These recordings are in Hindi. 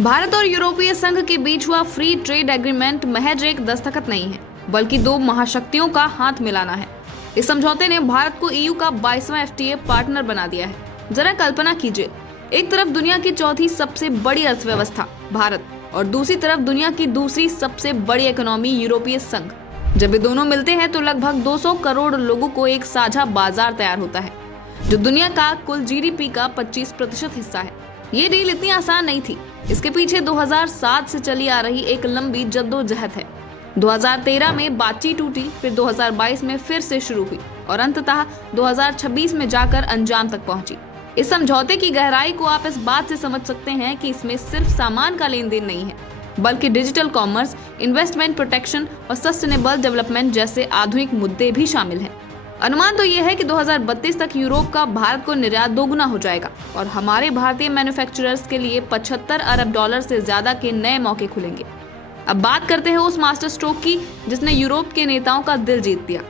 भारत और यूरोपीय संघ के बीच हुआ फ्री ट्रेड एग्रीमेंट महज एक दस्तखत नहीं है, बल्कि दो महाशक्तियों का हाथ मिलाना है। इस समझौते ने भारत को ईयू का 22वां एफटीए पार्टनर बना दिया है। जरा कल्पना कीजिए, एक तरफ दुनिया की चौथी सबसे बड़ी अर्थव्यवस्था भारत और दूसरी तरफ दुनिया की दूसरी सबसे बड़ी इकोनॉमी यूरोपीय संघ। जब ये दोनों मिलते हैं तो लगभग 200 करोड़ लोगों को एक साझा बाजार तैयार होता है, जो दुनिया का कुल जीडीपी का 25% हिस्सा है। ये डील इतनी आसान नहीं थी। इसके पीछे 2007 से चली आ रही एक लंबी जद्दोजहद है। 2013 में बातचीत टूटी, फिर 2022 में फिर से शुरू हुई और अंततः 2026 में जाकर अंजाम तक पहुंची। इस समझौते की गहराई को आप इस बात से समझ सकते हैं कि इसमें सिर्फ सामान का लेन देन नहीं है, बल्कि डिजिटल कॉमर्स, इन्वेस्टमेंट प्रोटेक्शन और सस्टेनेबल डेवलपमेंट जैसे आधुनिक मुद्दे भी शामिल हैं। अनुमान तो यह है कि 2032 तक यूरोप का भारत को निर्यात दोगुना हो जाएगा और हमारे भारतीय मैन्युफैक्चरर्स के लिए 75 अरब डॉलर से ज्यादा के नए मौके खुलेंगे। अब बात करते हैं उस मास्टर स्ट्रोक की जिसने यूरोप के नेताओं का दिल जीत दिया।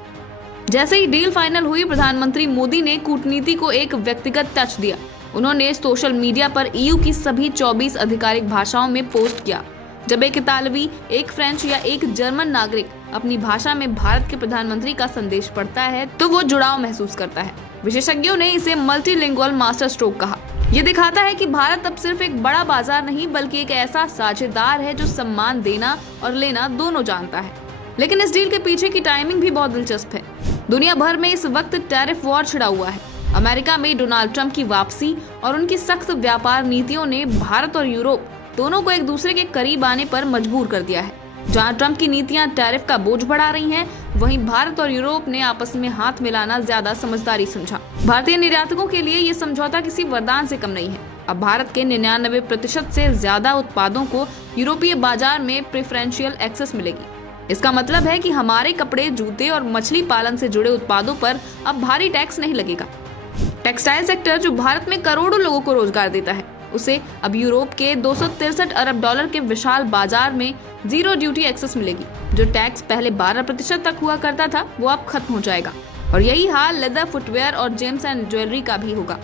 जैसे ही डील फाइनल हुई, प्रधानमंत्री मोदी ने कूटनीति को एक व्यक्तिगत टच दिया। उन्होंने सोशल मीडिया पर ईयू की सभी 24 आधिकारिक भाषाओं में पोस्ट किया। जब एक इतालवी, एक फ्रेंच या एक जर्मन नागरिक अपनी भाषा में भारत के प्रधानमंत्री का संदेश पढ़ता है तो वो जुड़ाव महसूस करता है। विशेषज्ञों ने इसे मल्टीलिंगुअल मास्टर स्ट्रोक कहा। ये दिखाता है कि भारत अब सिर्फ एक बड़ा बाजार नहीं, बल्कि एक ऐसा साझेदार है जो सम्मान देना और लेना दोनों जानता है। लेकिन इस डील के पीछे की टाइमिंग भी बहुत दिलचस्प है। दुनिया भर में इस वक्त टैरिफ वॉर छिड़ा हुआ है। अमेरिका में डोनाल्ड ट्रंप की वापसी और उनकी सख्त व्यापार नीतियों ने भारत और यूरोप दोनों को एक दूसरे के करीब आने पर मजबूर कर दिया है। जहां ट्रंप की नीतियां टैरिफ का बोझ बढ़ा रही हैं, वहीं भारत और यूरोप ने आपस में हाथ मिलाना ज्यादा समझदारी समझा। भारतीय निर्यातकों के लिए ये समझौता किसी वरदान से कम नहीं है। अब भारत के 99% से ज्यादा उत्पादों को यूरोपीय बाजार में प्रेफरेंशियल एक्सेस मिलेगी। इसका मतलब है कि हमारे कपड़े, जूते और मछली पालन से जुड़े उत्पादों पर अब भारी टैक्स नहीं लगेगा। टेक्सटाइल सेक्टर, जो भारत में करोड़ों लोगों को रोजगार देता है, उसे अब यूरोप के 263 अरब डॉलर के विशाल बाजार में जीरो ड्यूटी एक्सेस मिलेगी। जो टैक्स पहले 12% तक हुआ करता था, वो अब खत्म हो जाएगा। और यही हाल लेदर, फुटवेयर और जेम्स एंड ज्वेलरी का भी होगा।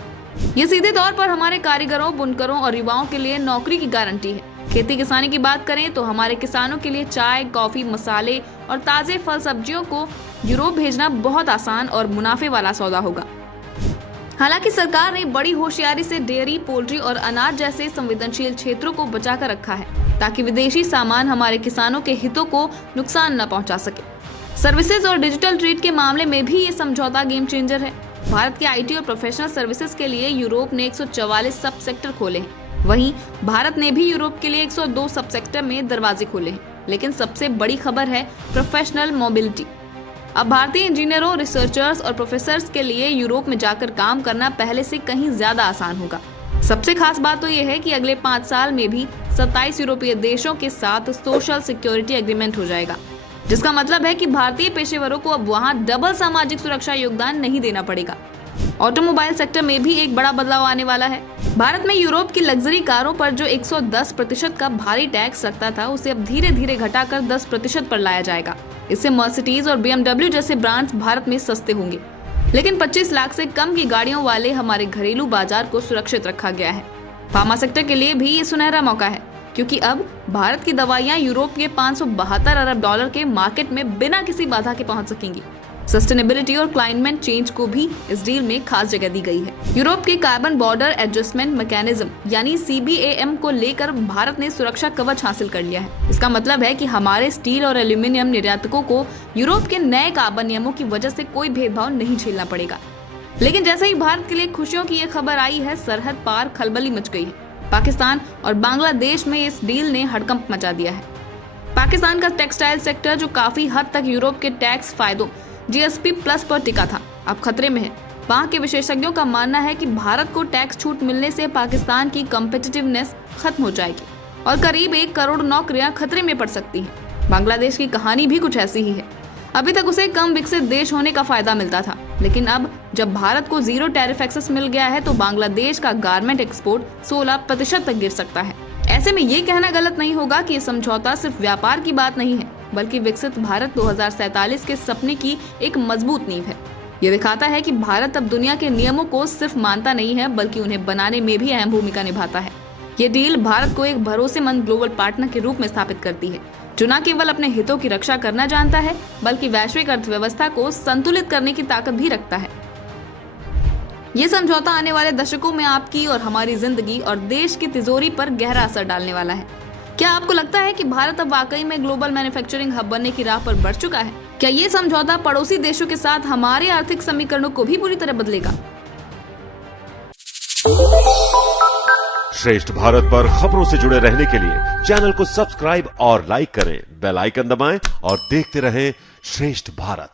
ये सीधे तौर पर हमारे कारीगरों, बुनकरों और युवाओं के लिए नौकरी की गारंटी है। खेती किसानी की बात करें तो हमारे किसानों के लिए चाय, कॉफी, मसाले और ताजे फल सब्जियों को यूरोप भेजना बहुत आसान और मुनाफे वाला सौदा होगा। हालांकि सरकार ने बड़ी होशियारी से डेयरी, पोल्ट्री और अनाज जैसे संवेदनशील क्षेत्रों को बचाकर रखा है, ताकि विदेशी सामान हमारे किसानों के हितों को नुकसान न पहुंचा सके। सर्विसेज और डिजिटल ट्रेड के मामले में भी ये समझौता गेम चेंजर है। भारत के आईटी और प्रोफेशनल सर्विसेज के लिए यूरोप ने 144 सब सेक्टर खोले हैं। वहीं भारत ने भी यूरोप के लिए 102 सब सेक्टर में दरवाजे खोले हैं। लेकिन सबसे बड़ी खबर है प्रोफेशनल मोबिलिटी। अब भारतीय इंजीनियरों, रिसर्चर्स और प्रोफेसर्स के लिए यूरोप में जाकर काम करना पहले से कहीं ज्यादा आसान होगा। सबसे खास बात तो यह है कि अगले 5 साल में भी 27 यूरोपीय देशों के साथ सोशल सिक्योरिटी एग्रीमेंट हो जाएगा, जिसका मतलब है कि भारतीय पेशेवरों को अब वहां डबल सामाजिक सुरक्षा योगदान नहीं देना पड़ेगा। ऑटोमोबाइल सेक्टर में भी एक बड़ा बदलाव आने वाला है। भारत में यूरोप की लग्जरी कारों पर जो 110% का भारी टैक्स लगता था, उसे अब धीरे धीरे घटाकर 10% पर लाया जाएगा। इससे मर्सिडीज और BMW जैसे ब्रांड्स भारत में सस्ते होंगे। लेकिन 25 लाख से कम की गाड़ियों वाले हमारे घरेलू बाजार को सुरक्षित रखा गया है। फार्मा सेक्टर के लिए भी ये सुनहरा मौका है, क्योंकि अब भारत की दवाइयां यूरोप के 572 अरब डॉलर के मार्केट में बिना किसी बाधा के पहुंच सकेंगी। सस्टेनेबिलिटी और क्लाइमेट चेंज को भी इस डील में खास जगह दी गई है। यूरोप के कार्बन बॉर्डर एडजस्टमेंट मैकेनिज्म यानी CBAM को लेकर भारत ने सुरक्षा कवच हासिल कर लिया है। इसका मतलब है कि हमारे स्टील और एल्यूमिनियम निर्यातकों को यूरोप के नए कार्बन नियमों की वजह से कोई भेदभाव नहीं झेलना पड़ेगा। लेकिन जैसे ही भारत के लिए खुशियों की ये खबर आई है, सरहद पार खलबली मच गई है। पाकिस्तान और बांग्लादेश में इस डील ने हड़कंप मचा दिया है। पाकिस्तान का टेक्सटाइल सेक्टर, जो काफी हद तक यूरोप के टैक्स फायदों GSP प्लस पर टिका था, अब खतरे में है। वहाँ के विशेषज्ञों का मानना है कि भारत को टैक्स छूट मिलने से पाकिस्तान की कम्पिटिटिवनेस खत्म हो जाएगी और करीब 1 करोड़ नौकरियां खतरे में पड़ सकती हैं। बांग्लादेश की कहानी भी कुछ ऐसी ही है। अभी तक उसे कम विकसित देश होने का फायदा मिलता था, लेकिन अब जब भारत को जीरो टैरिफ एक्सेस मिल गया है तो बांग्लादेश का गारमेंट एक्सपोर्ट 16% तक गिर सकता है। ऐसे में ये कहना गलत नहीं होगा कि ये समझौता सिर्फ व्यापार की बात नहीं है, बल्कि विकसित भारत 2047 के सपने की एक मजबूत नींव है। ये दिखाता है कि भारत अब दुनिया के नियमों को सिर्फ मानता नहीं है, बल्कि उन्हें बनाने में भी अहम भूमिका निभाता है। ये डील भारत को एक भरोसेमंद ग्लोबल पार्टनर के रूप में स्थापित करती है, जो न केवल अपने हितों की रक्षा करना जानता है, बल्कि वैश्विक अर्थव्यवस्था को संतुलित करने की ताकत भी रखता है। ये समझौता आने वाले दशकों में आपकी और हमारी जिंदगी और देश की तिजोरी पर गहरा असर डालने वाला है। क्या आपको लगता है कि भारत अब वाकई में ग्लोबल मैन्युफैक्चरिंग हब बनने की राह पर बढ़ चुका है? क्या ये समझौता पड़ोसी देशों के साथ हमारे आर्थिक समीकरणों को भी पूरी तरह बदलेगा? श्रेष्ठ भारत पर खबरों से जुड़े रहने के लिए चैनल को सब्सक्राइब और लाइक करें, बेल आइकन दबाएं और देखते रहें श्रेष्ठ भारत।